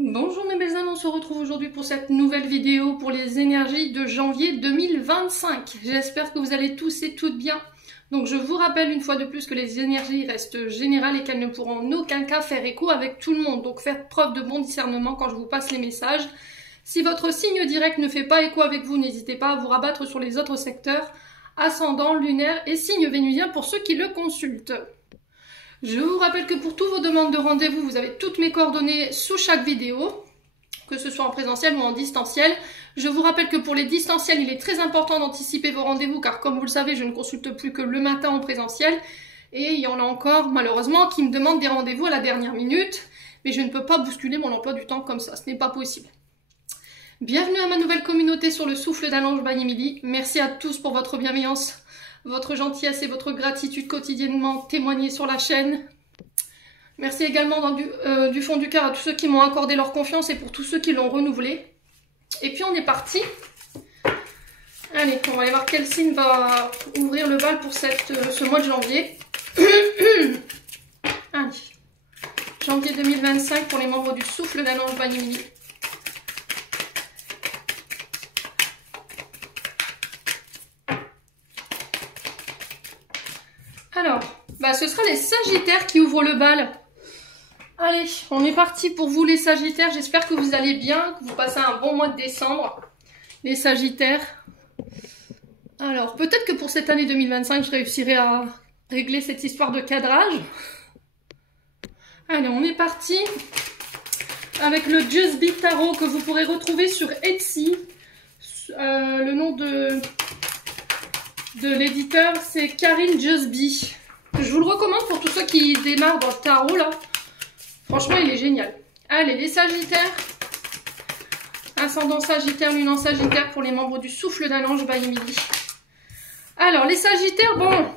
Bonjour mes belles âmes, on se retrouve aujourd'hui pour cette nouvelle vidéo pour les énergies de janvier 2025. J'espère que vous allez tous et toutes bien. Donc je vous rappelle une fois de plus que les énergies restent générales et qu'elles ne pourront en aucun cas faire écho avec tout le monde. Donc faites preuve de bon discernement quand je vous passe les messages. Si votre signe direct ne fait pas écho avec vous, n'hésitez pas à vous rabattre sur les autres secteurs, ascendant, lunaire et signe vénusien pour ceux qui le consultent. Je vous rappelle que pour toutes vos demandes de rendez-vous, vous avez toutes mes coordonnées sous chaque vidéo, que ce soit en présentiel ou en distanciel. Je vous rappelle que pour les distanciels, il est très important d'anticiper vos rendez-vous, car comme vous le savez, je ne consulte plus que le matin en présentiel. Et il y en a encore, malheureusement, qui me demandent des rendez-vous à la dernière minute. Mais je ne peux pas bousculer mon emploi du temps comme ça, ce n'est pas possible. Bienvenue à ma nouvelle communauté sur le souffle d'un ange by Emily. Merci à tous pour votre bienveillance, votre gentillesse et votre gratitude quotidiennement témoignée sur la chaîne. Merci également du fond du cœur à tous ceux qui m'ont accordé leur confiance et pour tous ceux qui l'ont renouvelée. Et puis on est parti. Allez, on va aller voir quel signe va ouvrir le bal pour ce mois de janvier. Allez, janvier 2025 pour les membres du souffle d'un ange by Emily. Alors, ce sera les Sagittaires qui ouvrent le bal. Allez, on est parti pour vous les Sagittaires. J'espère que vous allez bien, que vous passez un bon mois de décembre. Les Sagittaires. Alors, peut-être que pour cette année 2025, je réussirai à régler cette histoire de cadrage. Allez, on est parti avec le Just Be Tarot que vous pourrez retrouver sur Etsy. Le nom de l'éditeur, c'est Karine Just Be. Je vous le recommande pour tous ceux qui démarrent dans le tarot, là. Franchement, il est génial. Allez, les Sagittaires. Ascendant Sagittaire, lune en Sagittaire pour les membres du souffle d'un ange by Emily. Alors, les Sagittaires, bon.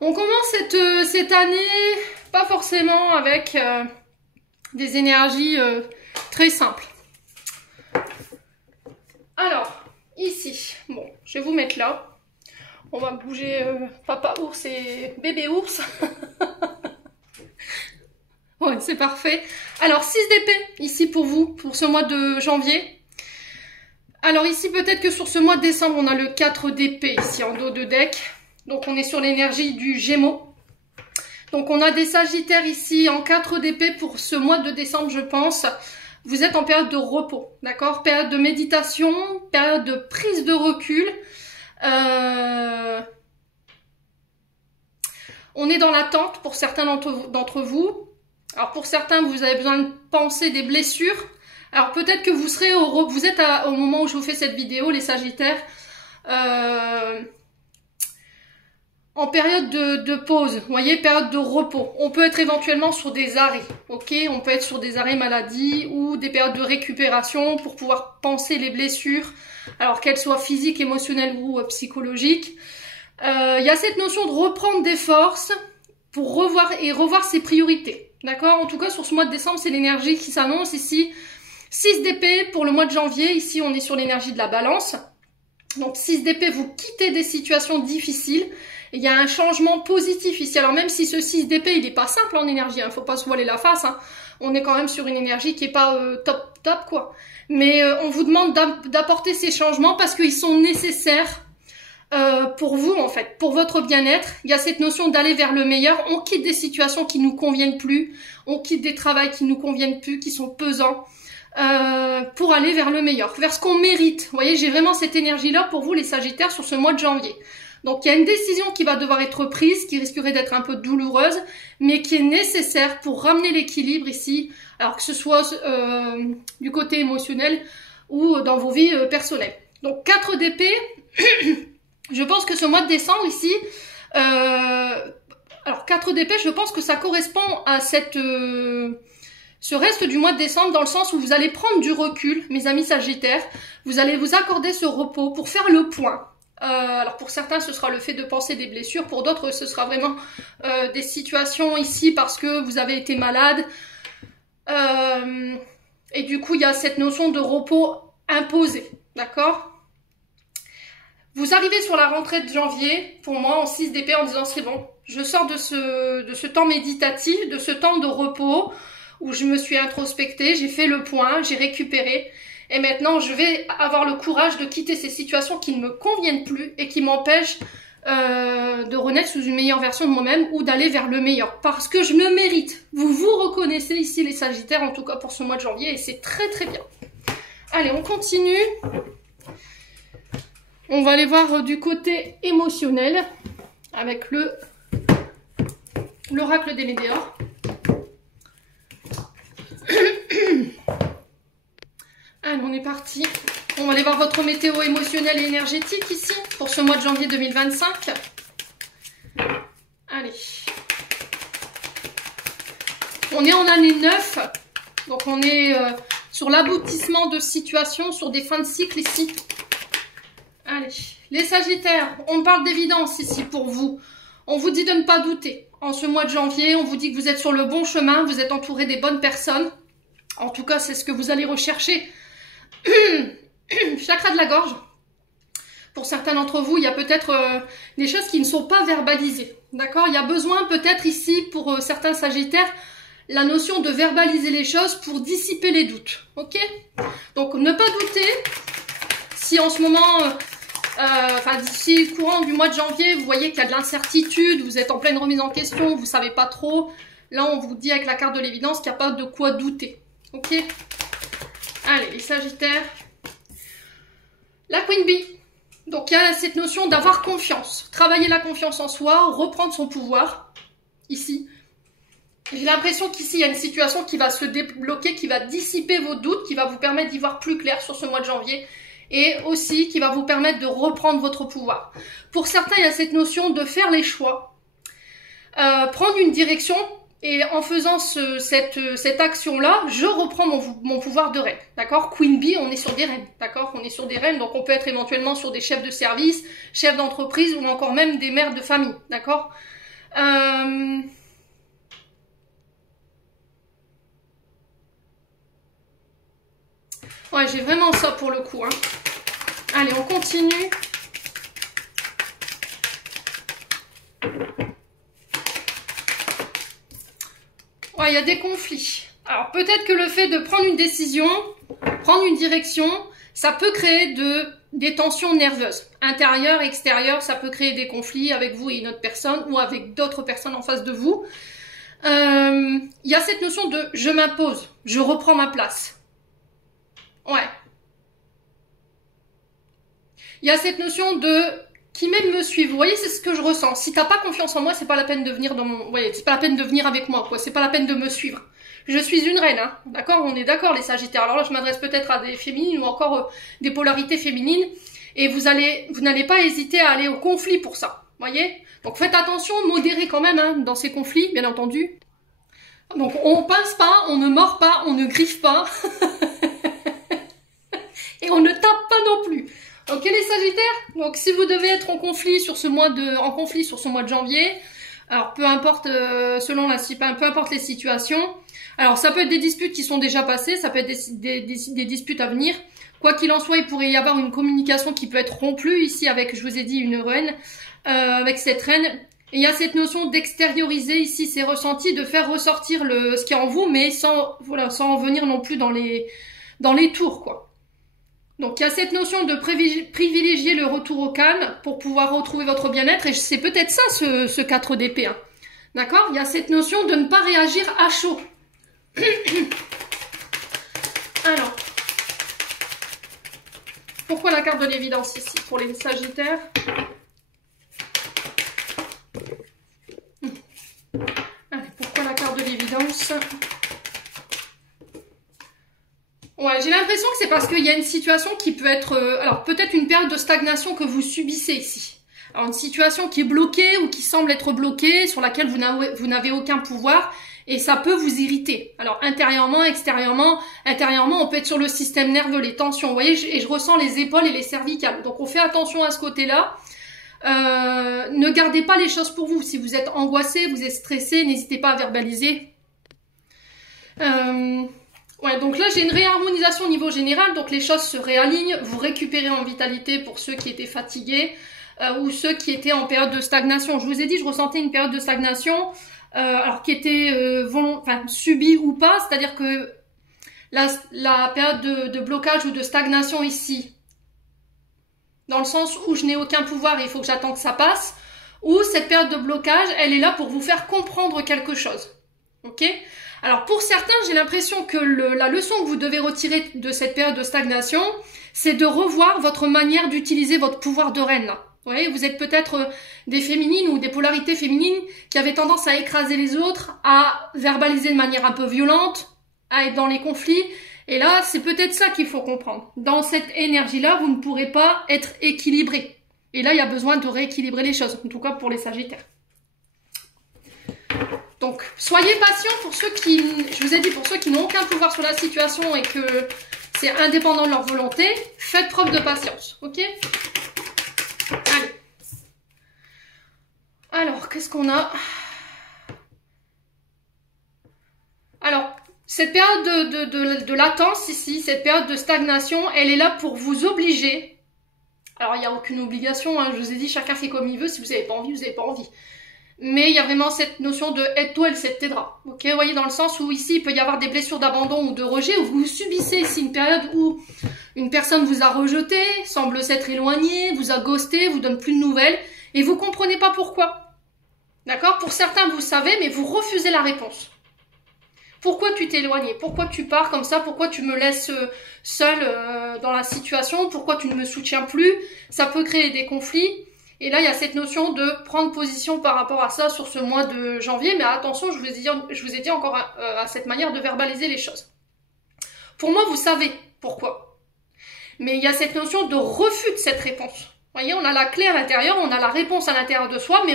On commence cette année, pas forcément avec des énergies très simples. Alors, ici, bon, je vais vous mettre là. On va bouger papa ours et bébé ours. Ouais, c'est parfait. Alors, 6 d'épée, ici pour vous, pour ce mois de janvier. Alors ici, peut-être que sur ce mois de décembre, on a le 4 d'épée, ici en dos de deck. Donc, on est sur l'énergie du Gémeaux. Donc, on a des Sagittaires ici en 4 d'épée pour ce mois de décembre, je pense. Vous êtes en période de repos, d'accord? Période de méditation, période de prise de recul. On est dans l'attente pour certains d'entre vous. Alors pour certains, vous avez besoin de penser des blessures. Alors peut-être que vous serez vous êtes au moment où je vous fais cette vidéo, les Sagittaires, en période de pause, vous voyez, période de repos. On peut être éventuellement sur des arrêts, ok? On peut être sur des arrêts maladie ou des périodes de récupération pour pouvoir penser les blessures, alors qu'elles soient physiques, émotionnelles ou psychologiques. Il y a cette notion de reprendre des forces pour revoir ses priorités, d'accord? En tout cas, sur ce mois de décembre, c'est l'énergie qui s'annonce ici. 6 d'épée pour le mois de janvier. Ici, on est sur l'énergie de la balance. Donc, 6 d'épée, vous quittez des situations difficiles. Il y a un changement positif ici. Alors, même si ce 6 d'épée, il n'est pas simple en énergie, il ne faut pas se voiler la face. Hein. On est quand même sur une énergie qui n'est pas top, quoi. Mais on vous demande d'apporter ces changements parce qu'ils sont nécessaires pour vous, en fait, pour votre bien-être. Il y a cette notion d'aller vers le meilleur. On quitte des situations qui nous conviennent plus. On quitte des travails qui nous conviennent plus, qui sont pesants. Pour aller vers le meilleur, vers ce qu'on mérite. Vous voyez, j'ai vraiment cette énergie-là pour vous, les Sagittaires, sur ce mois de janvier. Donc, il y a une décision qui va devoir être prise, qui risquerait d'être un peu douloureuse, mais qui est nécessaire pour ramener l'équilibre ici, alors que ce soit du côté émotionnel ou dans vos vies personnelles. Donc, 4 d'épée, je pense que ce mois de décembre ici, alors 4 d'épée, je pense que ça correspond à ce reste du mois de décembre, dans le sens où vous allez prendre du recul, mes amis Sagittaires, vous allez vous accorder ce repos pour faire le point. Alors pour certains, ce sera le fait de penser des blessures, pour d'autres, ce sera vraiment des situations ici parce que vous avez été malade. Et du coup, il y a cette notion de repos imposé, d'accord? Vous arrivez sur la rentrée de janvier, pour moi, en 6 d'épée, en disant c'est bon, je sors de ce temps méditatif, de ce temps de repos, où je me suis introspectée, j'ai fait le point, j'ai récupéré. Et maintenant, je vais avoir le courage de quitter ces situations qui ne me conviennent plus et qui m'empêchent de renaître sous une meilleure version de moi-même ou d'aller vers le meilleur. Parce que je me mérite. Vous vous reconnaissez ici les Sagittaires, en tout cas pour ce mois de janvier, et c'est très très bien. Allez, on continue. On va aller voir du côté émotionnel avec l'oracle des Météores. Allez, on est parti. On va aller voir votre météo émotionnelle et énergétique ici pour ce mois de janvier 2025. Allez. On est en année 9. Donc on est sur l'aboutissement de situations, sur des fins de cycle ici. Allez. Les Sagittaires, on parle d'évidence ici pour vous. On vous dit de ne pas douter. En ce mois de janvier, on vous dit que vous êtes sur le bon chemin, vous êtes entouré des bonnes personnes. En tout cas, c'est ce que vous allez rechercher. Chakra de la gorge. Pour certains d'entre vous, il y a peut-être des choses qui ne sont pas verbalisées. D'accord? Il y a besoin peut-être ici, pour certains Sagittaires, la notion de verbaliser les choses pour dissiper les doutes. Ok? Donc, ne pas douter. Si en ce moment, d'ici le courant du mois de janvier, vous voyez qu'il y a de l'incertitude, vous êtes en pleine remise en question, vous ne savez pas trop, là, on vous dit avec la carte de l'évidence qu'il n'y a pas de quoi douter. Ok? Allez, les Sagittaires. La Queen Bee. Donc, il y a cette notion d'avoir confiance. Travailler la confiance en soi, reprendre son pouvoir. Ici. J'ai l'impression qu'ici, il y a une situation qui va se débloquer, qui va dissiper vos doutes, qui va vous permettre d'y voir plus clair sur ce mois de janvier. Et aussi, qui va vous permettre de reprendre votre pouvoir. Pour certains, il y a cette notion de faire les choix. Prendre une direction. Et en faisant cette action-là, je reprends mon pouvoir de reine. D'accord? Queen Bee, on est sur des reines. D'accord? On est sur des reines, donc on peut être éventuellement sur des chefs de service, chefs d'entreprise ou encore même des mères de famille. D'accord? Ouais, j'ai vraiment ça pour le coup. Hein. Allez, on continue. Ouais, il y a des conflits. Alors, peut-être que le fait de prendre une décision, prendre une direction, ça peut créer des tensions nerveuses. Intérieures, extérieures, ça peut créer des conflits avec vous et une autre personne ou avec d'autres personnes en face de vous. Il y a cette notion de « je m'impose, je reprends ma place ». Ouais. Il y a cette notion de qui même me suivent. Vous voyez, c'est ce que je ressens. Si t'as pas confiance en moi, c'est pas la peine de venir dans mon... Vous voyez, c'est pas la peine de venir avec moi, quoi. C'est pas la peine de me suivre. Je suis une reine, hein. D'accord? On est d'accord, les Sagittaires. Alors là, je m'adresse peut-être à des féminines ou encore des polarités féminines. Et vous n'allez pas hésiter à aller au conflit pour ça. Vous voyez? Donc faites attention, modérez quand même, hein, dans ces conflits, bien entendu. Donc on pince pas, on ne mord pas, on ne griffe pas. Et on ne tape pas non plus. Ok les Sagittaires, donc si vous devez être en conflit sur ce mois de janvier, alors peu importe peu importe les situations, alors ça peut être des disputes qui sont déjà passées, ça peut être des disputes à venir. Quoi qu'il en soit, il pourrait y avoir une communication qui peut être rompue ici avec, je vous ai dit, une reine, avec cette reine. Et il y a cette notion d'extérioriser ici ses ressentis, de faire ressortir ce qui est en vous, mais sans en venir non plus dans les tours, quoi. Donc, il y a cette notion de privilégier le retour au calme pour pouvoir retrouver votre bien-être. Et c'est peut-être ça, ce 4 d'épée. Hein. D'accord? Il y a cette notion de ne pas réagir à chaud. Alors, pourquoi la carte de l'évidence ici pour les Sagittaires? Allez, pourquoi la carte de l'évidence? Ouais, j'ai l'impression que c'est parce qu'il y a une situation qui peut être... alors, peut-être une période de stagnation que vous subissez ici. Alors, une situation qui est bloquée ou qui semble être bloquée, sur laquelle vous n'avez aucun pouvoir, et ça peut vous irriter. Alors, intérieurement, extérieurement, on peut être sur le système nerveux, les tensions, vous voyez, et je ressens les épaules et les cervicales. Donc, on fait attention à ce côté-là. Ne gardez pas les choses pour vous. Si vous êtes angoissé, vous êtes stressé, n'hésitez pas à verbaliser. Ouais, donc là, j'ai une réharmonisation au niveau général, donc les choses se réalignent, vous récupérez en vitalité pour ceux qui étaient fatigués ou ceux qui étaient en période de stagnation. Je vous ai dit, je ressentais une période de stagnation alors qui était subi ou pas, c'est-à-dire que la période de blocage ou de stagnation ici, dans le sens où je n'ai aucun pouvoir et il faut que j'attende que ça passe, ou cette période de blocage, elle est là pour vous faire comprendre quelque chose. Ok? Alors pour certains, j'ai l'impression que la leçon que vous devez retirer de cette période de stagnation, c'est de revoir votre manière d'utiliser votre pouvoir de reine là. Vous voyez, vous êtes peut-être des féminines ou des polarités féminines qui avaient tendance à écraser les autres, à verbaliser de manière un peu violente, à être dans les conflits. Et là, c'est peut-être ça qu'il faut comprendre. Dans cette énergie-là, vous ne pourrez pas être équilibré. Et là, il y a besoin de rééquilibrer les choses, en tout cas pour les Sagittaires. Donc, soyez patients pour ceux qui, je vous ai dit, pour ceux qui n'ont aucun pouvoir sur la situation et que c'est indépendant de leur volonté, faites preuve de patience, ok? Allez. Alors, qu'est-ce qu'on a? Alors, cette période de latence ici, cette période de stagnation, elle est là pour vous obliger. Alors, il n'y a aucune obligation, hein, je vous ai dit, chacun fait comme il veut. Si vous n'avez pas envie, vous n'avez pas envie. Mais il y a vraiment cette notion de aide-toi, elle t'aidera. Ok, vous voyez, dans le sens où ici, il peut y avoir des blessures d'abandon ou de rejet, où vous subissez ici une période où une personne vous a rejeté, semble s'être éloignée, vous a ghosté, vous donne plus de nouvelles, et vous comprenez pas pourquoi. D'accord? Pour certains, vous savez, mais vous refusez la réponse. Pourquoi tu t'es éloigné? Pourquoi tu pars comme ça? Pourquoi tu me laisses seule dans la situation? Pourquoi tu ne me soutiens plus? Ça peut créer des conflits. Et là, il y a cette notion de prendre position par rapport à ça sur ce mois de janvier. Mais attention, je vous ai dit encore à cette manière de verbaliser les choses. Pour moi, vous savez pourquoi. Mais il y a cette notion de refus de cette réponse. Vous voyez, on a la clé à l'intérieur, on a la réponse à l'intérieur de soi, mais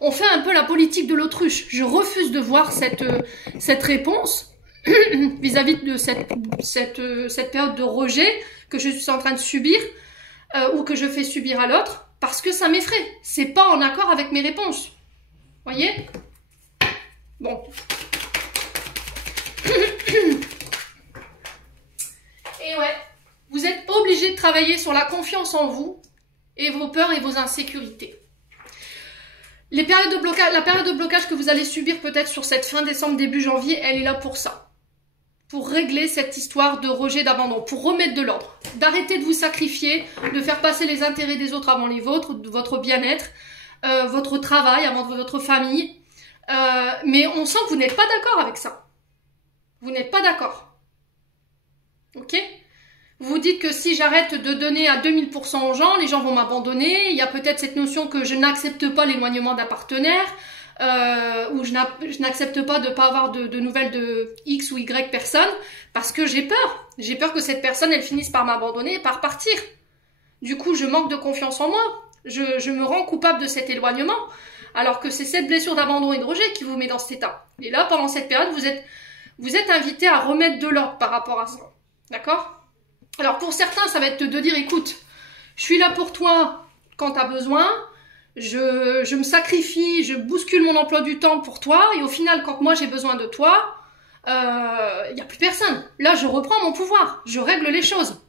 on fait un peu la politique de l'autruche. Je refuse de voir cette réponse vis-à-vis de cette période de rejet que je suis en train de subir ou que je fais subir à l'autre. Parce que ça m'effraie. C'est pas en accord avec mes réponses. Voyez? Bon. Et ouais, vous êtes obligé de travailler sur la confiance en vous et vos peurs et vos insécurités. La période de blocage que vous allez subir peut-être sur cette fin décembre, début janvier, elle est là pour ça. Pour régler cette histoire de rejet, d'abandon, pour remettre de l'ordre, d'arrêter de vous sacrifier, de faire passer les intérêts des autres avant les vôtres, de votre bien-être, votre travail avant votre famille. Mais on sent que vous n'êtes pas d'accord avec ça. Vous n'êtes pas d'accord. Ok? Vous dites que si j'arrête de donner à 2000% aux gens, les gens vont m'abandonner. Il y a peut-être cette notion que je n'accepte pas l'éloignement d'un partenaire. Où je n'accepte pas de ne pas avoir de nouvelles de X ou Y personne parce que j'ai peur. J'ai peur que cette personne, elle finisse par m'abandonner et par partir. Du coup, je manque de confiance en moi. Je me rends coupable de cet éloignement alors que c'est cette blessure d'abandon et de rejet qui vous met dans cet état. Et là, pendant cette période, vous êtes invité à remettre de l'ordre par rapport à ça. D'accord? Alors, pour certains, ça va être de dire, écoute, je suis là pour toi quand tu as besoin. Je me sacrifie, je bouscule mon emploi du temps pour toi, et au final, quand moi j'ai besoin de toi, il n'y a plus personne. Là, je reprends mon pouvoir, je règle les choses.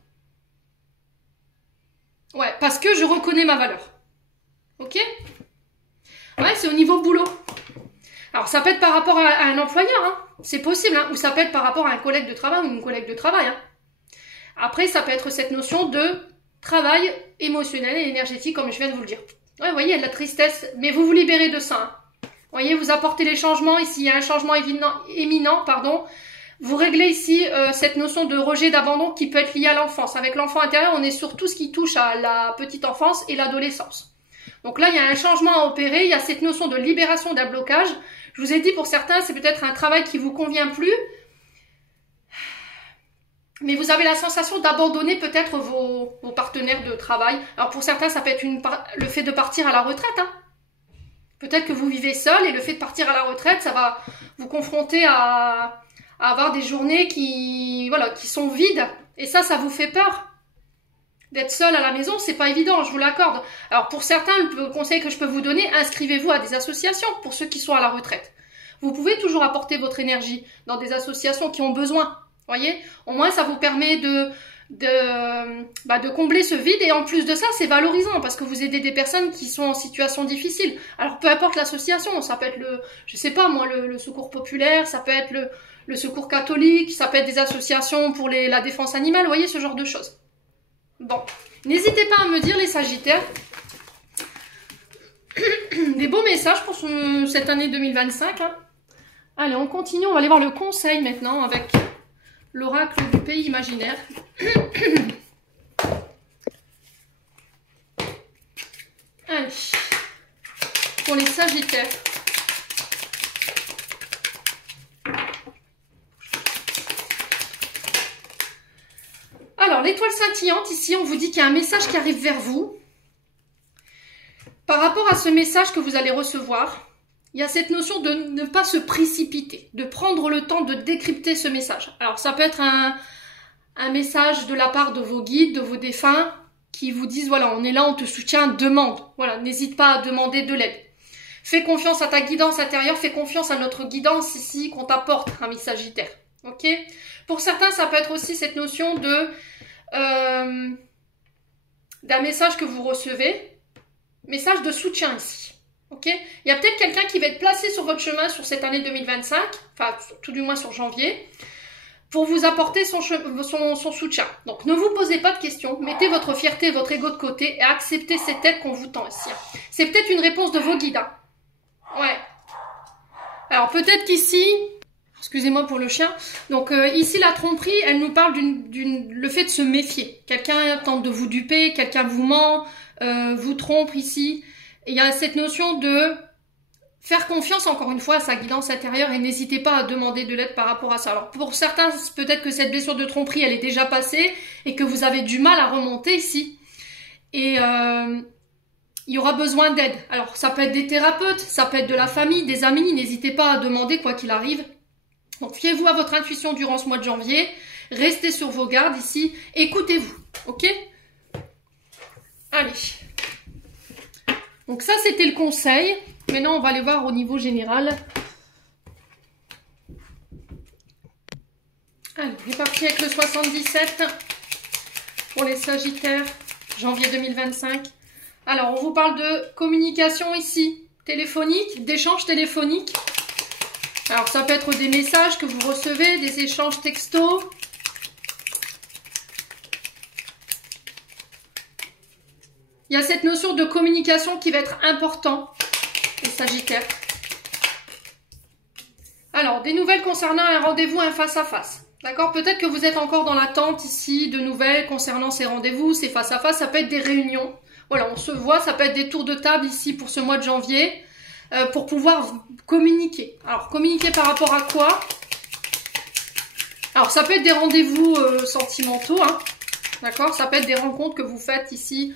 Ouais, parce que je reconnais ma valeur. Ok? Ouais, c'est au niveau boulot. Alors, ça peut être par rapport à un employeur, hein. C'est possible, hein. Ou ça peut être par rapport à un collègue de travail ou une collègue de travail, hein. Après, ça peut être cette notion de travail émotionnel et énergétique, comme je viens de vous le dire. Ouais, vous voyez, il y a de la tristesse, mais vous vous libérez de ça. Hein. Vous voyez, vous apportez les changements. Ici, il y a un changement éminent, pardon. Vous réglez ici cette notion de rejet, d'abandon qui peut être liée à l'enfance. Avec l'enfant intérieur, on est sur tout ce qui touche à la petite enfance et l'adolescence. Donc là, il y a un changement à opérer. Il y a cette notion de libération d'un blocage. Je vous ai dit, pour certains, c'est peut-être un travail qui vous convient plus. Mais vous avez la sensation d'abandonner peut-être vos partenaires de travail. Alors pour certains, ça peut être le fait de partir à la retraite. Hein. Peut-être que vous vivez seul et le fait de partir à la retraite, ça va vous confronter à avoir des journées qui sont vides. Et ça vous fait peur. D'être seul à la maison, c'est pas évident, je vous l'accorde. Alors pour certains, le conseil que je peux vous donner, inscrivez-vous à des associations pour ceux qui sont à la retraite. Vous pouvez toujours apporter votre énergie dans des associations qui ont besoin. Voyez, au moins ça vous permet de combler ce vide, et en plus de ça, c'est valorisant parce que vous aidez des personnes qui sont en situation difficile. Alors peu importe l'association, ça peut être je sais pas moi, le secours populaire, ça peut être le secours catholique, ça peut être des associations pour la défense animale, vous voyez, ce genre de choses. Bon, n'hésitez pas à me dire, les Sagittaires, des beaux messages pour cette année 2025. Hein. Allez, on continue, on va aller voir le conseil maintenant avec l'oracle du pays imaginaire. Allez, pour les Sagittaires. Alors, l'étoile scintillante, ici, on vous dit qu'il y a un message qui arrive vers vous. Par rapport à ce message que vous allez recevoir, il y a cette notion de ne pas se précipiter, de prendre le temps de décrypter ce message. Alors, ça peut être un message de la part de vos guides, de vos défunts, qui vous disent, voilà, on est là, on te soutient, demande. Voilà, n'hésite pas à demander de l'aide. Fais confiance à ta guidance intérieure, fais confiance à notre guidance ici qu'on t'apporte, ami Sagittaire. Ok ? Pour certains, ça peut être aussi cette notion d'un message que vous recevez, message de soutien ici. Ok, il y a peut-être quelqu'un qui va être placé sur votre chemin sur cette année 2025, enfin tout du moins sur janvier, pour vous apporter son soutien. Donc ne vous posez pas de questions, mettez votre fierté et votre ego de côté et acceptez cette aide qu'on vous tend ici. C'est peut-être une réponse de vos guides. Hein. Ouais. Alors peut-être qu'ici, excusez-moi pour le chien, donc ici la tromperie, elle nous parle le fait de se méfier. Quelqu'un tente de vous duper, quelqu'un vous ment, vous trompe ici. Il y a cette notion de faire confiance encore une fois à sa guidance intérieure et n'hésitez pas à demander de l'aide par rapport à ça. Alors pour certains, peut-être que cette blessure de tromperie, elle est déjà passée et que vous avez du mal à remonter ici. Et il y aura besoin d'aide. Alors ça peut être des thérapeutes, ça peut être de la famille, des amis, n'hésitez pas à demander quoi qu'il arrive. Donc fiez-vous à votre intuition durant ce mois de janvier, restez sur vos gardes ici, écoutez-vous, ok? Allez. Donc ça, c'était le conseil. Maintenant, on va aller voir au niveau général. Allez, on est parti avec le 77 pour les Sagittaires, janvier 2025. Alors, on vous parle de communication ici, téléphonique, d'échanges téléphoniques. Alors, ça peut être des messages que vous recevez, des échanges textos. Il y a cette notion de communication qui va être importante, les Sagittaires. Alors, des nouvelles concernant un rendez-vous, un face-à-face. D'accord? Peut-être que vous êtes encore dans l'attente ici de nouvelles concernant ces rendez-vous, ces face-à-face. Ça peut être des réunions. Voilà, on se voit, ça peut être des tours de table ici pour ce mois de janvier pour pouvoir communiquer. Alors, communiquer par rapport à quoi? Alors, ça peut être des rendez-vous sentimentaux. Hein. D'accord? Ça peut être des rencontres que vous faites ici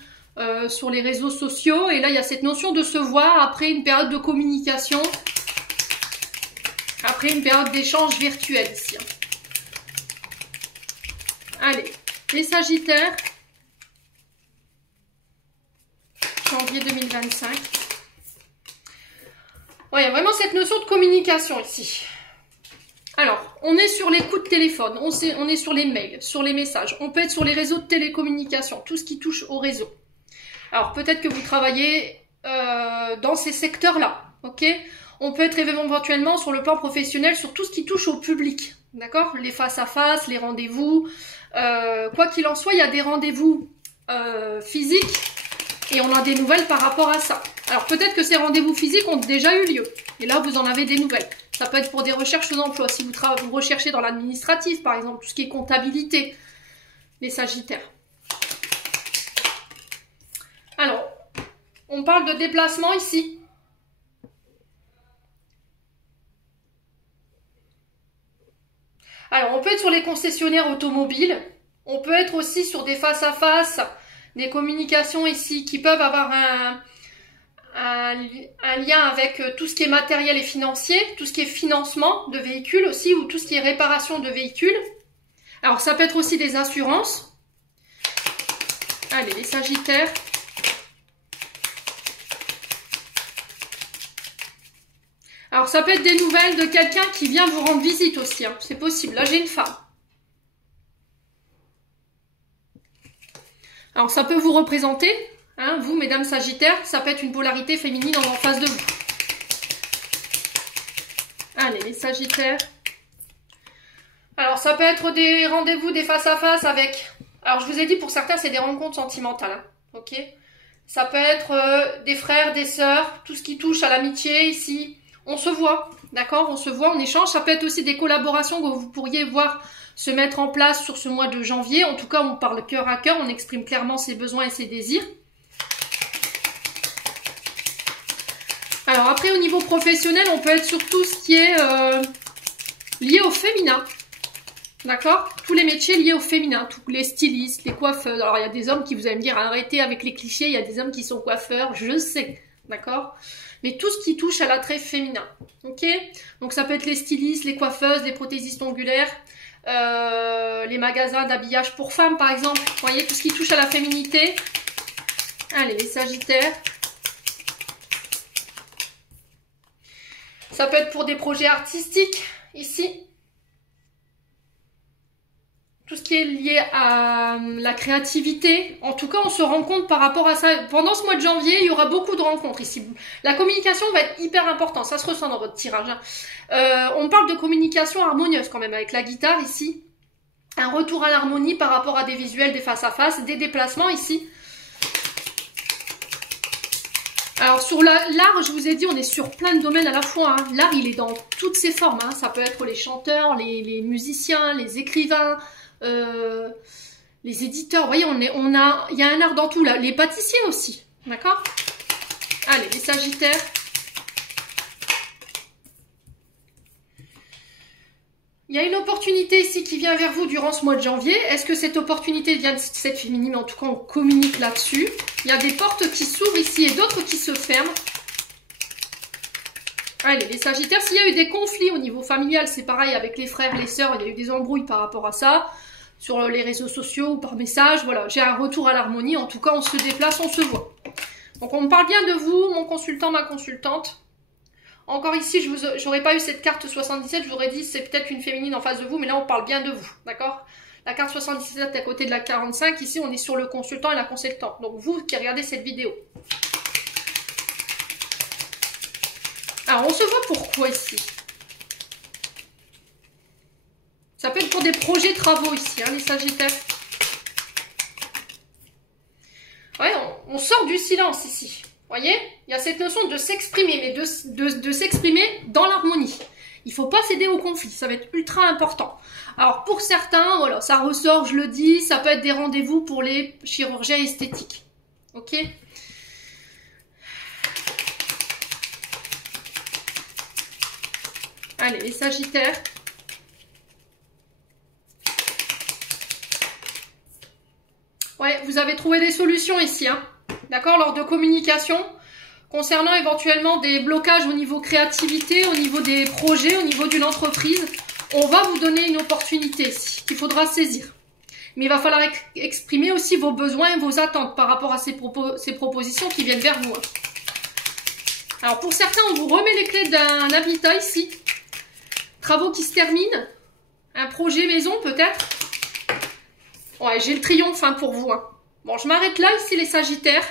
sur les réseaux sociaux. Et là, il y a cette notion de se voir après une période de communication, après une période d'échange virtuel ici. Allez, les Sagittaires, janvier 2025. Ouais, il y a vraiment cette notion de communication ici. Alors, on est sur les coups de téléphone, on est sur les mails, sur les messages. On peut être sur les réseaux de télécommunication, tout ce qui touche au réseau. Alors, peut-être que vous travaillez dans ces secteurs-là, ok? On peut être éventuellement sur le plan professionnel, sur tout ce qui touche au public, d'accord? Les face-à-face, les rendez-vous. Quoi qu'il en soit, il y a des rendez-vous physiques et on a des nouvelles par rapport à ça. Alors, peut-être que ces rendez-vous physiques ont déjà eu lieu. Et là, vous en avez des nouvelles. Ça peut être pour des recherches d'emploi. Si vous recherchez dans l'administratif, par exemple, tout ce qui est comptabilité, les Sagittaires. Alors, on parle de déplacement ici. Alors, on peut être sur les concessionnaires automobiles. On peut être aussi sur des face-à-face, des communications ici qui peuvent avoir un lien avec tout ce qui est matériel et financier, tout ce qui est financement de véhicules aussi, ou tout ce qui est réparation de véhicules. Alors, ça peut être aussi des assurances. Allez, les Sagittaires. Alors, ça peut être des nouvelles de quelqu'un qui vient vous rendre visite aussi. Hein. C'est possible. Là, j'ai une femme. Alors ça peut vous représenter, hein, vous mesdames Sagittaires, ça peut être une polarité féminine en face de vous. Allez les Sagittaires. Alors ça peut être des rendez-vous, des face-à-face avec... Alors je vous ai dit pour certains c'est des rencontres sentimentales, hein, ok. Ça peut être des frères, des sœurs, tout ce qui touche à l'amitié ici. On se voit, d'accord, on se voit, on échange. Ça peut être aussi des collaborations que vous pourriez voir se mettre en place sur ce mois de janvier. En tout cas, on parle cœur à cœur, on exprime clairement ses besoins et ses désirs. Alors après, au niveau professionnel, on peut être sur tout ce qui est lié au féminin. D'accord? Tous les métiers liés au féminin, tous les stylistes, les coiffeurs. Alors il y a des hommes qui vous allez me dire arrêtez avec les clichés, il y a des hommes qui sont coiffeurs, je sais, d'accord? Mais tout ce qui touche à l'attrait féminin, ok? Donc ça peut être les stylistes, les coiffeuses, les prothésistes ongulaires, les magasins d'habillage pour femmes par exemple. Vous voyez, tout ce qui touche à la féminité. Allez, les Sagittaires. Ça peut être pour des projets artistiques, ici. Tout ce qui est lié à la créativité. En tout cas, on se rend compte par rapport à ça. Pendant ce mois de janvier, il y aura beaucoup de rencontres ici. La communication va être hyper importante. Ça se ressent dans votre tirage, hein. On parle de communication harmonieuse quand même avec la guitare ici. Un retour à l'harmonie par rapport à des visuels, des face-à-face, des déplacements ici. Alors sur l'art, je vous ai dit, on est sur plein de domaines à la fois, hein. L'art, il est dans toutes ses formes, hein. Ça peut être les chanteurs, les musiciens, les écrivains, les éditeurs. Vous voyez, il y a un art dans tout là. Les pâtissiers aussi, d'accord? Allez, les Sagittaires. Il y a une opportunité ici qui vient vers vous durant ce mois de janvier. Est-ce que cette opportunité vient de cette féminine? En tout cas, on communique là-dessus. Il y a des portes qui s'ouvrent ici et d'autres qui se ferment. Allez, les Sagittaires, s'il y a eu des conflits au niveau familial, c'est pareil avec les frères, les sœurs, il y a eu des embrouilles par rapport à ça, sur les réseaux sociaux ou par message, voilà, j'ai un retour à l'harmonie. En tout cas, on se déplace, on se voit. Donc, on me parle bien de vous, mon consultant, ma consultante. Encore ici, je n'aurais pas eu cette carte 77, je vous aurais dit c'est peut-être une féminine en face de vous, mais là on parle bien de vous, d'accord? La carte 77 est à côté de la 45, ici on est sur le consultant et la consultante. Donc vous qui regardez cette vidéo. Alors on se voit pourquoi ici? Ça peut être pour des projets travaux ici, hein, les Sagittaires. Ouais, on sort du silence ici. Vous voyez, il y a cette notion de s'exprimer, mais de s'exprimer dans l'harmonie. Il ne faut pas céder au conflit, ça va être ultra important. Alors pour certains, voilà, ça ressort, je le dis, ça peut être des rendez-vous pour les chirurgiens esthétiques. Ok? Allez, les Sagittaires. Ouais, vous avez trouvé des solutions ici, hein. D'accord, lors de communication, concernant éventuellement des blocages au niveau créativité, au niveau des projets, au niveau d'une entreprise, on va vous donner une opportunité qu'il faudra saisir. Mais il va falloir exprimer aussi vos besoins et vos attentes par rapport à ces propositions qui viennent vers vous. Alors pour certains, on vous remet les clés d'un habitat ici. Travaux qui se terminent. Un projet maison peut-être. Ouais, j'ai le triomphe hein, pour vous. Hein. Bon, je m'arrête là, ici les Sagittaires.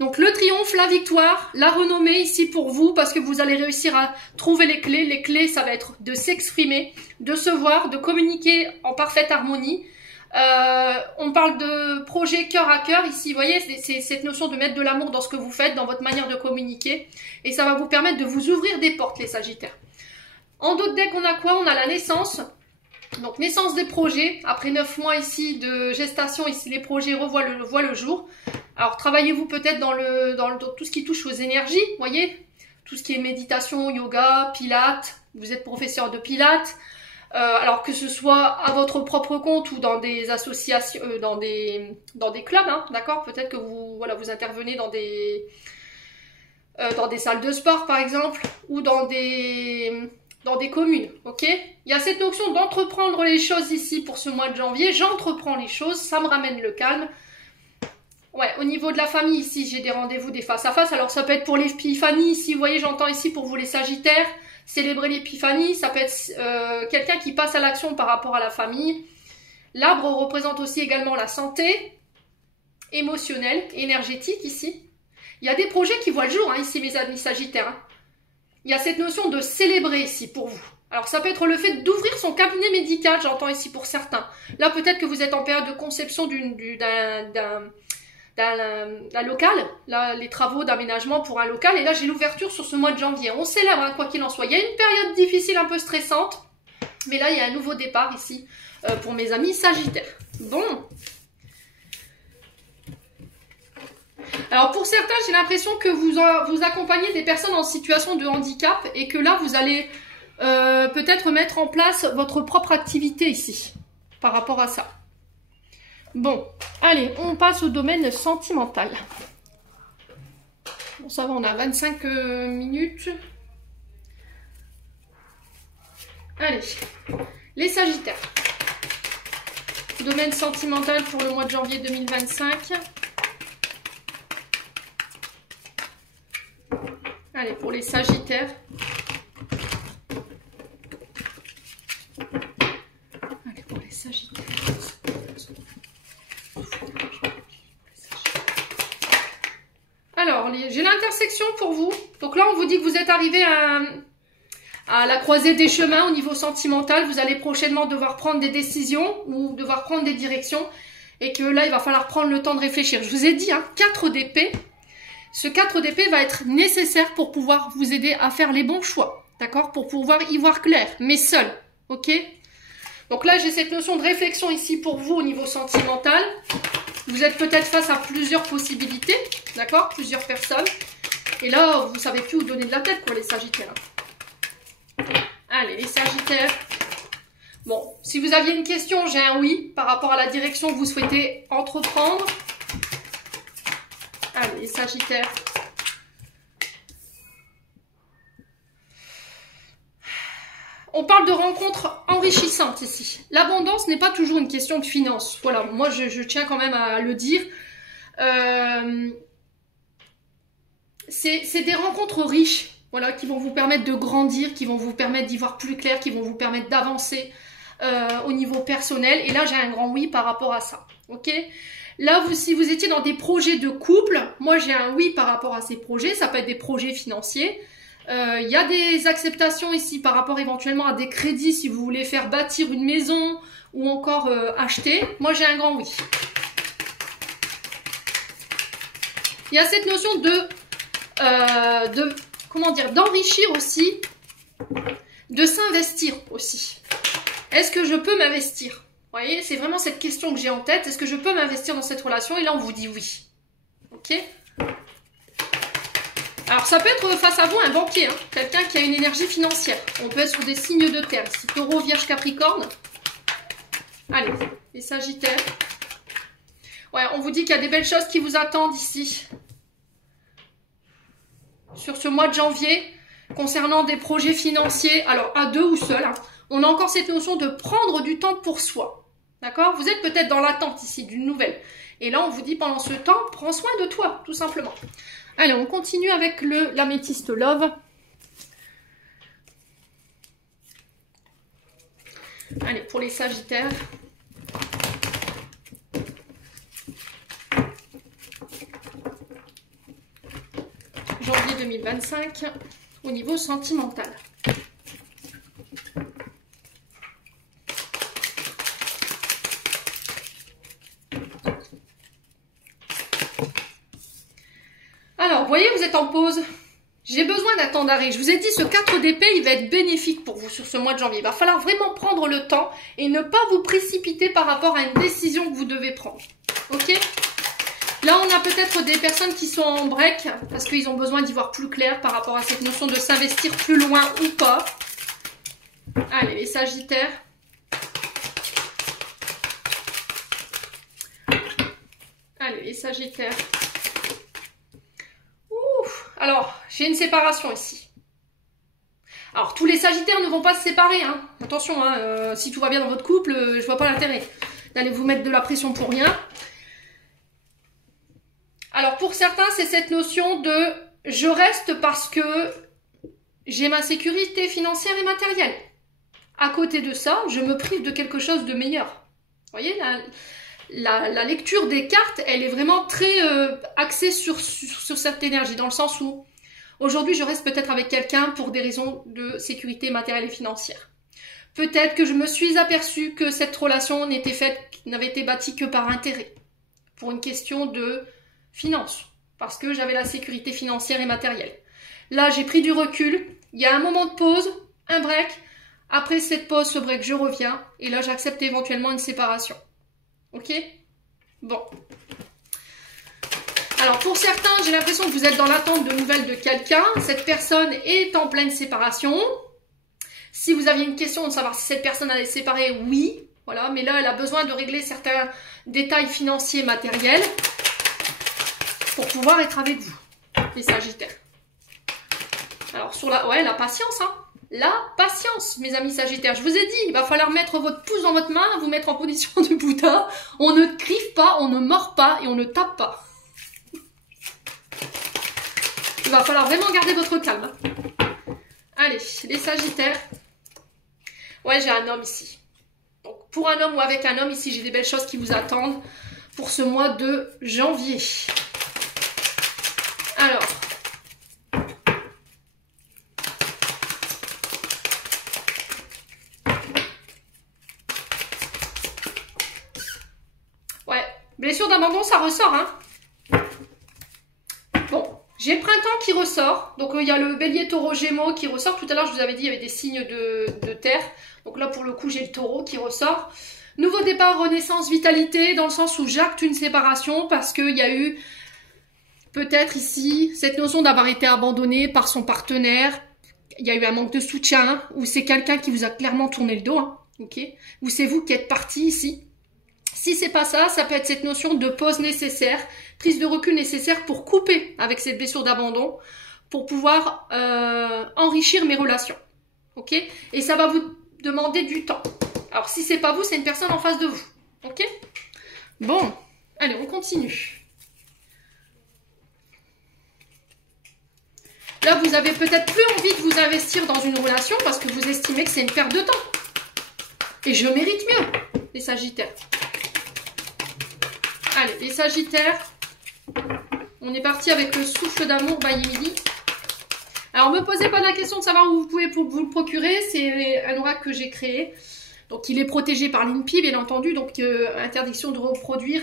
Donc le triomphe, la victoire, la renommée ici pour vous parce que vous allez réussir à trouver les clés. Les clés, ça va être de s'exprimer, de se voir, de communiquer en parfaite harmonie. On parle de projet cœur à cœur ici, vous voyez, c'est cette notion de mettre de l'amour dans ce que vous faites, dans votre manière de communiquer. Et ça va vous permettre de vous ouvrir des portes, les Sagittaires. En d'autres decks, on a quoi? On a la naissance. Donc naissance des projets, après 9 mois ici de gestation, ici les projets voient le jour. Alors travaillez-vous peut-être dans tout ce qui touche aux énergies, voyez, tout ce qui est méditation, yoga, pilates, vous êtes professeur de pilates, alors que ce soit à votre propre compte ou dans des associations, dans des clubs, hein, d'accord, peut-être que vous intervenez dans des salles de sport par exemple, ou dans des communes, ok? Il y a cette notion d'entreprendre les choses ici pour ce mois de janvier. J'entreprends les choses, ça me ramène le calme. Ouais, au niveau de la famille, ici, j'ai des rendez-vous, des face-à-face. Alors, ça peut être pour l'épiphanie, ici, vous voyez, j'entends ici pour vous les Sagittaires, célébrer l'épiphanie. Ça peut être quelqu'un qui passe à l'action par rapport à la famille. L'arbre représente aussi également la santé. émotionnel, énergétique ici. Il y a des projets qui voient le jour, hein, ici, mes amis Sagittaires. Hein. Il y a cette notion de célébrer ici pour vous. Alors, ça peut être le fait d'ouvrir son cabinet médical, j'entends ici pour certains. Là, peut-être que vous êtes en période de conception d'un local, là, les travaux d'aménagement pour un local. Et là, j'ai l'ouverture sur ce mois de janvier. On célèbre, hein, quoi qu'il en soit. Il y a une période difficile, un peu stressante. Mais là, il y a un nouveau départ ici pour mes amis Sagittaires. Bon. Alors pour certains, j'ai l'impression que vous accompagnez des personnes en situation de handicap et que là, vous allez peut-être mettre en place votre propre activité ici, par rapport à ça. Bon, allez, on passe au domaine sentimental. Bon, ça va, on a 25 minutes. Allez, les Sagittaires. Domaine sentimental pour le mois de janvier 2025. Allez, pour les Sagittaires. Allez, pour les Sagittaires. Alors, j'ai l'intersection pour vous. Donc là, on vous dit que vous êtes arrivé à la croisée des chemins au niveau sentimental. Vous allez prochainement devoir prendre des décisions ou devoir prendre des directions. Et que là, il va falloir prendre le temps de réfléchir. Je vous ai dit, hein, 4 d'épée. Ce 4 d'épée va être nécessaire pour pouvoir vous aider à faire les bons choix. D'accord? Pour pouvoir y voir clair, mais seul. Ok? Donc là, j'ai cette notion de réflexion ici pour vous au niveau sentimental. Vous êtes peut-être face à plusieurs possibilités. D'accord? Plusieurs personnes. Et là, vous ne savez plus où donner de la tête, quoi, les Sagittaires. Allez, les Sagittaires. Bon, si vous aviez une question, j'ai un oui par rapport à la direction que vous souhaitez entreprendre. Allez, les Sagittaires. On parle de rencontres enrichissantes ici. L'abondance n'est pas toujours une question de finances. Voilà, moi je tiens quand même à le dire. C'est des rencontres riches, voilà, qui vont vous permettre de grandir, qui vont vous permettre d'y voir plus clair, qui vont vous permettre d'avancer au niveau personnel. Et là, j'ai un grand oui par rapport à ça. Ok ? Là, si vous étiez dans des projets de couple, moi j'ai un oui par rapport à ces projets. Ça peut être des projets financiers. Il y a des acceptations ici par rapport éventuellement à des crédits si vous voulez faire bâtir une maison ou encore acheter. Moi j'ai un grand oui. Il y a cette notion comment dire, d'enrichir aussi, de s'investir aussi. Est-ce que je peux m'investir? Vous voyez, c'est vraiment cette question que j'ai en tête. Est-ce que je peux m'investir dans cette relation? Et là, on vous dit oui. Ok? Alors, ça peut être face à vous un banquier, hein, quelqu'un qui a une énergie financière. On peut être sur des signes de terre. Ici, Taureau, Vierge, Capricorne. Allez, les Sagittaires. Ouais, on vous dit qu'il y a des belles choses qui vous attendent ici. Sur ce mois de janvier, concernant des projets financiers, alors à deux ou seul, hein, on a encore cette notion de prendre du temps pour soi. D'accord? Vous êtes peut-être dans l'attente ici d'une nouvelle. Et là, on vous dit pendant ce temps, prends soin de toi, tout simplement. Allez, on continue avec l'améthyste Love. Allez, pour les Sagittaires. Janvier 2025, au niveau sentimental. Alors, vous voyez, vous êtes en pause. J'ai besoin d'un temps d'arrêt. Je vous ai dit, ce 4 d'épée, il va être bénéfique pour vous sur ce mois de janvier. Il va falloir vraiment prendre le temps et ne pas vous précipiter par rapport à une décision que vous devez prendre. Ok ? Là, on a peut-être des personnes qui sont en break parce qu'ils ont besoin d'y voir plus clair par rapport à cette notion de s'investir plus loin ou pas. Allez, les Sagittaires. Allez, les Sagittaires. Alors, j'ai une séparation ici. Alors, tous les Sagittaires ne vont pas se séparer. Hein. Attention, hein, si tout va bien dans votre couple, je vois pas l'intérêt d'aller vous mettre de la pression pour rien. Alors, pour certains, c'est cette notion de « je reste parce que j'ai ma sécurité financière et matérielle ». À côté de ça, je me prive de quelque chose de meilleur. Vous voyez, la lecture des cartes, elle est vraiment très axée sur cette énergie, dans le sens où aujourd'hui, je reste peut-être avec quelqu'un pour des raisons de sécurité matérielle et financière. Peut-être que je me suis aperçue que cette relation n'avait été bâtie que par intérêt, pour une question de finance, parce que j'avais la sécurité financière et matérielle. Là, j'ai pris du recul, il y a un moment de pause, un break. Après cette pause, ce break, je reviens, et là, j'accepte éventuellement une séparation. Ok? Bon. Alors, pour certains, j'ai l'impression que vous êtes dans l'attente de nouvelles de quelqu'un. Cette personne est en pleine séparation. Si vous aviez une question de savoir si cette personne allait se séparer, oui. Voilà, mais là, elle a besoin de régler certains détails financiers, matériels, pour pouvoir être avec vous, les Sagittaires. Alors, sur la patience, hein. La patience, mes amis Sagittaires. Je vous ai dit, il va falloir mettre votre pouce dans votre main, vous mettre en position de Bouddha. On ne griffe pas, on ne mord pas et on ne tape pas. Il va falloir vraiment garder votre calme. Allez, les Sagittaires. Ouais, j'ai un homme ici. Donc, pour un homme ou avec un homme, ici, j'ai des belles choses qui vous attendent pour ce mois de janvier. Alors. Ouais, blessure d'abandon, ça ressort, hein. Bon, j'ai le printemps qui ressort. Donc, il y a le bélier, taureau, gémeaux qui ressort. Tout à l'heure, je vous avais dit, il y avait des signes de terre. Donc là, pour le coup, j'ai le taureau qui ressort. Nouveau départ, renaissance, vitalité, dans le sens où j'acte une séparation parce qu'il y a eu peut-être ici cette notion d'avoir été abandonné par son partenaire. Il y a eu un manque de soutien, ou c'est quelqu'un qui vous a clairement tourné le dos, hein, ok, ou c'est vous qui êtes parti ici. Si c'est pas ça, ça peut être cette notion de pause nécessaire, prise de recul nécessaire pour couper avec cette blessure d'abandon, pour pouvoir enrichir mes relations, ok. Et ça va vous demander du temps. Alors si c'est pas vous, c'est une personne en face de vous, ok. Bon, allez, on continue. Là, vous avez peut-être plus envie de vous investir dans une relation parce que vous estimez que c'est une perte de temps. Et je mérite mieux, les Sagittaires. Allez, les Sagittaires, on est parti avec le souffle d'amour by Emily. Alors, ne me posez pas la question de savoir où vous pouvez vous le procurer. C'est un oracle que j'ai créé. Donc, il est protégé par l'INPI, bien entendu. Donc, interdiction de reproduire.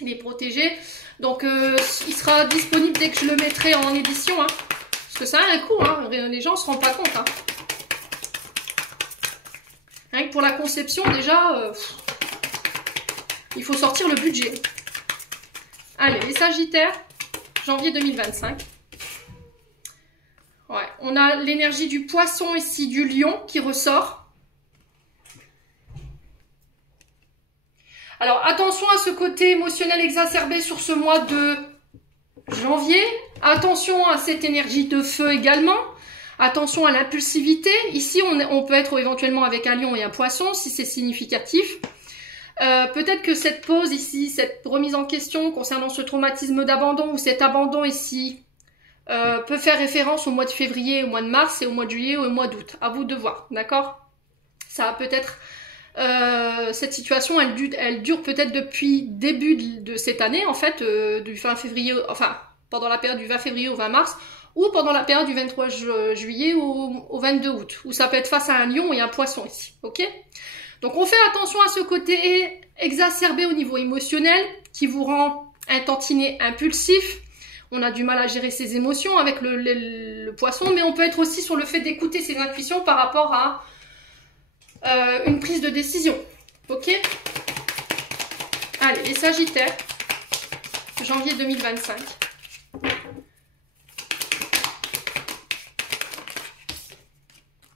Il est protégé. Donc, il sera disponible dès que je le mettrai en édition. Hein. Parce que ça a un coût. Hein. Les gens ne se rendent pas compte. Hein. Rien que pour la conception, déjà, il faut sortir le budget. Allez, les Sagittaires, janvier 2025. Ouais, on a l'énergie du poisson ici, du lion qui ressort. Alors, attention à ce côté émotionnel exacerbé sur ce mois de janvier. Attention à cette énergie de feu également. Attention à l'impulsivité. Ici, on peut être éventuellement avec un lion et un poisson, si c'est significatif. Peut-être que cette pause ici, cette remise en question concernant ce traumatisme d'abandon ou cet abandon ici peut faire référence au mois de février, au mois de mars et au mois de juillet ou au mois d'août. À vous de voir, d'accord? Ça peut être... cette situation, elle dure peut-être depuis début de cette année, en fait, du 20 février, enfin, pendant la période du 20 février au 20 mars, ou pendant la période du 23 juillet au 22 août, où ça peut être face à un lion et un poisson ici, ok? Donc on fait attention à ce côté exacerbé au niveau émotionnel, qui vous rend un tantinet impulsif. On a du mal à gérer ses émotions avec le poisson, mais on peut être aussi sur le fait d'écouter ses intuitions par rapport à une prise de décision, ok? Allez, les Sagittaires, janvier 2025.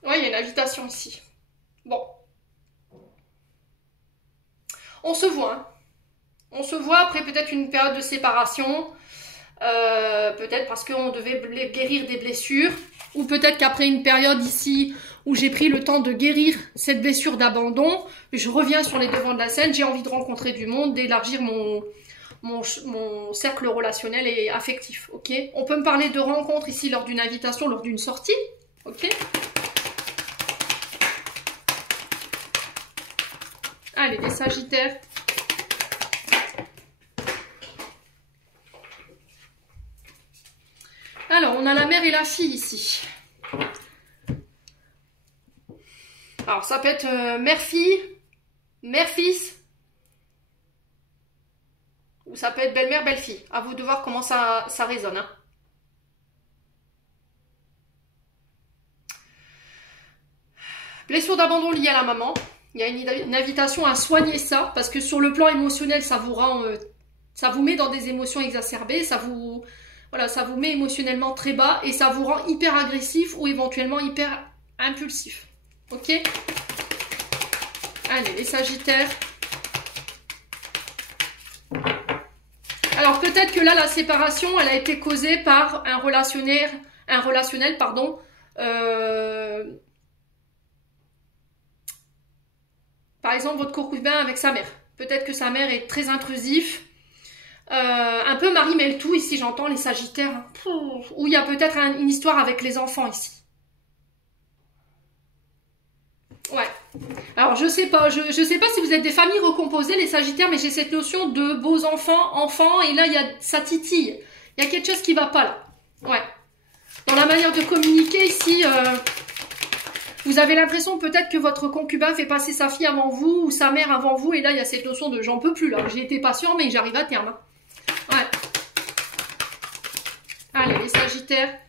Ouais, il y a une invitation ici. Bon. On se voit, hein. On se voit après peut-être une période de séparation, peut-être parce qu'on devait guérir des blessures, ou peut-être qu'après une période ici où j'ai pris le temps de guérir cette blessure d'abandon, je reviens sur les devants de la scène, j'ai envie de rencontrer du monde, d'élargir mon cercle relationnel et affectif, ok? On peut me parler de rencontres ici lors d'une invitation, lors d'une sortie, ok? Allez, les Sagittaires, on a la mère et la fille ici. Alors, ça peut être mère-fille, mère-fils, ou ça peut être belle-mère, belle-fille. À vous de voir comment ça résonne. Hein. Blessure d'abandon liée à la maman. Il y a une invitation à soigner ça, parce que sur le plan émotionnel, ça vous rend, ça vous met dans des émotions exacerbées, voilà, ça vous met émotionnellement très bas et ça vous rend hyper agressif ou éventuellement hyper impulsif. Ok? Allez, les Sagittaires. Alors peut-être que là, la séparation, elle a été causée par un relationnel, pardon. Par exemple, votre concubin avec sa mère. Peut-être que sa mère est très intrusif. Un peu Marie mêle tout ici, j'entends les Sagittaires. Ou il y a peut-être une histoire avec les enfants ici. Ouais. Alors je sais pas si vous êtes des familles recomposées les Sagittaires, mais j'ai cette notion de beaux enfants, et là ça titille. Il y a quelque chose qui va pas là. Ouais. Dans la manière de communiquer ici, vous avez l'impression peut-être que votre concubin fait passer sa fille avant vous ou sa mère avant vous, et là il y a cette notion de j'en peux plus là. J'ai été patient mais j'arrive à terme. Hein. Ouais. Allez les Sagittaires.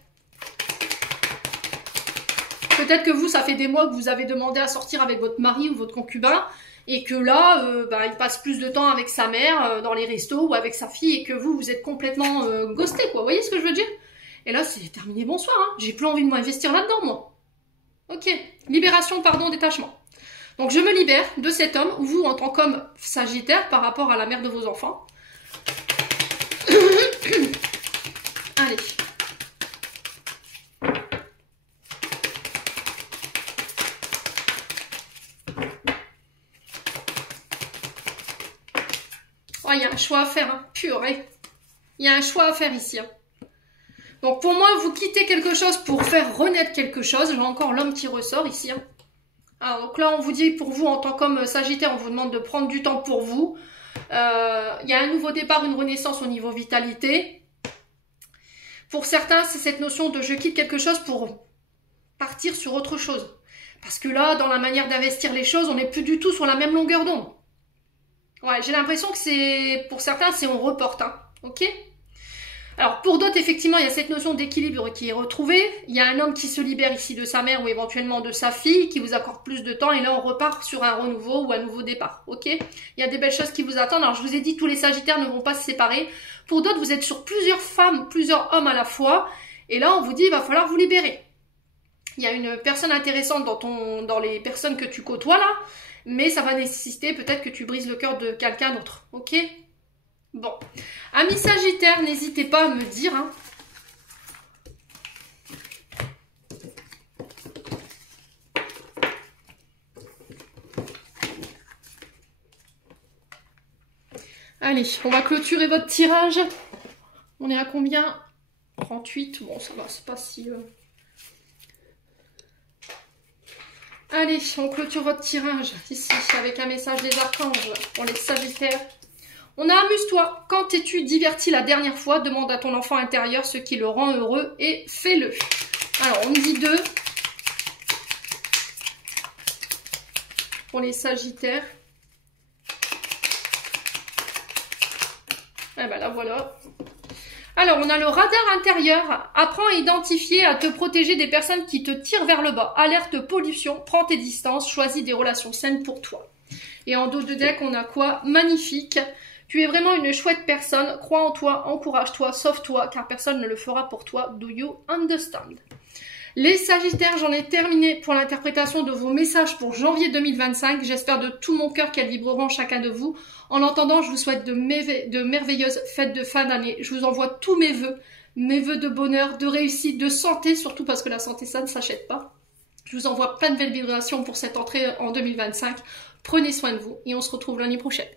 Peut-être que vous, ça fait des mois que vous avez demandé à sortir avec votre mari ou votre concubin et que là, il passe plus de temps avec sa mère dans les restos ou avec sa fille et que vous êtes complètement ghosté, quoi. Vous voyez ce que je veux dire? Et là, c'est terminé, bonsoir. Hein. J'ai plus envie de m'investir là-dedans, moi. Ok. Libération, pardon, détachement. Donc, je me libère de cet homme, vous, en tant qu'homme Sagittaire, par rapport à la mère de vos enfants. Allez. Oh, il y a un choix à faire, hein. Purée. Il y a un choix à faire ici. Hein. Donc pour moi, vous quittez quelque chose pour faire renaître quelque chose. J'ai encore l'homme qui ressort ici. Hein. Alors, donc là, on vous dit, pour vous, en tant qu'homme Sagittaire, on vous demande de prendre du temps pour vous. Il y a un nouveau départ, une renaissance au niveau vitalité. Pour certains, c'est cette notion de je quitte quelque chose pour partir sur autre chose. Parce que là, dans la manière d'investir les choses, on n'est plus du tout sur la même longueur d'onde. Ouais, j'ai l'impression que c'est, pour certains, c'est on reporte, hein, ok? Alors, pour d'autres, effectivement, il y a cette notion d'équilibre qui est retrouvée. Il y a un homme qui se libère ici de sa mère ou éventuellement de sa fille, qui vous accorde plus de temps, et là, on repart sur un renouveau ou un nouveau départ, ok? Il y a des belles choses qui vous attendent. Alors, je vous ai dit, tous les Sagittaires ne vont pas se séparer. Pour d'autres, vous êtes sur plusieurs femmes, plusieurs hommes à la fois, et là, on vous dit, il va falloir vous libérer. Il y a une personne intéressante dans les personnes que tu côtoies, là, mais ça va nécessiter peut-être que tu brises le cœur de quelqu'un d'autre, ok? Bon. Amis Sagittaires, n'hésitez pas à me dire. Hein. Allez, on va clôturer votre tirage. On est à combien? 38. Bon, ça va, c'est pas si... Allez, on clôture votre tirage ici avec un message des archanges pour les Sagittaires. On a amuse-toi. Quand t'es-tu diverti la dernière fois? Demande à ton enfant intérieur ce qui le rend heureux et fais-le. Alors, on me dit 2 pour les Sagittaires. Eh ben là, voilà. Alors, on a le radar intérieur. Apprends à identifier, à te protéger des personnes qui te tirent vers le bas. Alerte pollution, prends tes distances, choisis des relations saines pour toi. Et en dos de deck, on a quoi? Magnifique. Tu es vraiment une chouette personne. Crois en toi, encourage-toi, sauve-toi, car personne ne le fera pour toi. Do you understand? Les Sagittaires, j'en ai terminé pour l'interprétation de vos messages pour janvier 2025. J'espère de tout mon cœur qu'elles vibreront chacun de vous. En attendant, je vous souhaite de merveilleuses fêtes de fin d'année. Je vous envoie tous mes vœux de bonheur, de réussite, de santé, surtout parce que la santé, ça ne s'achète pas. Je vous envoie plein de belles vibrations pour cette entrée en 2025. Prenez soin de vous et on se retrouve l'année prochaine.